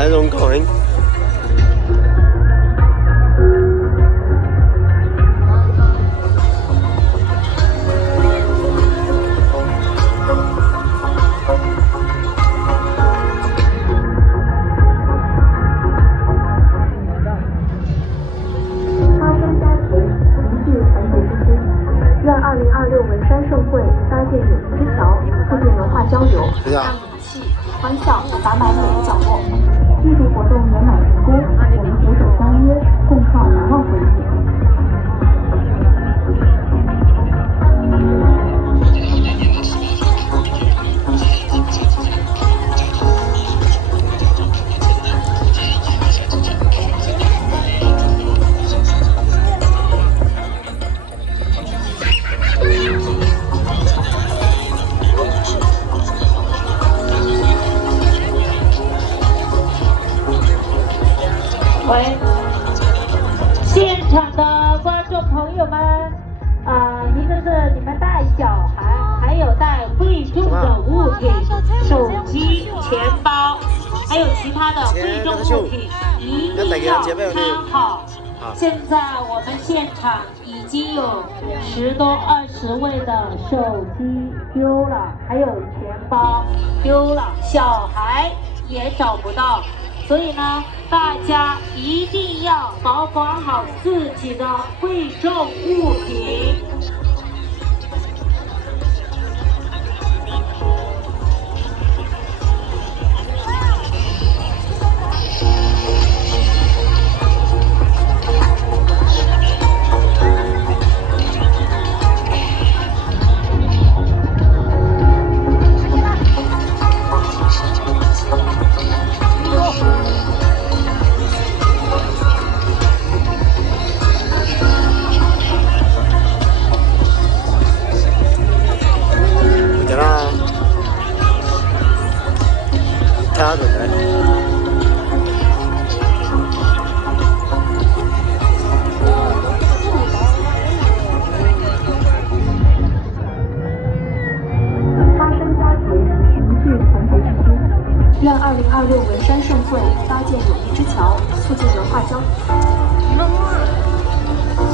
喺度咁高興。2026文山盛会搭建友谊之桥，促进文化交流，让勇气、欢笑洒满每个角落。艺术活动圆满成功，我们携手相约，共创难忘回忆。喂，现场的观众朋友们，一个是你们带小孩，还有带贵重的物品，手机、钱包，还有其他的贵重物品，一定要看好。现在我们现场已经有10多20位的手机丢了，还有钱包丢了，小孩也找不到。所以呢，大家一定要保管好自己的贵重物品。他准备。发声佳节，凝聚团结之心，让2026文山盛会搭建友谊之桥，促进文化交流。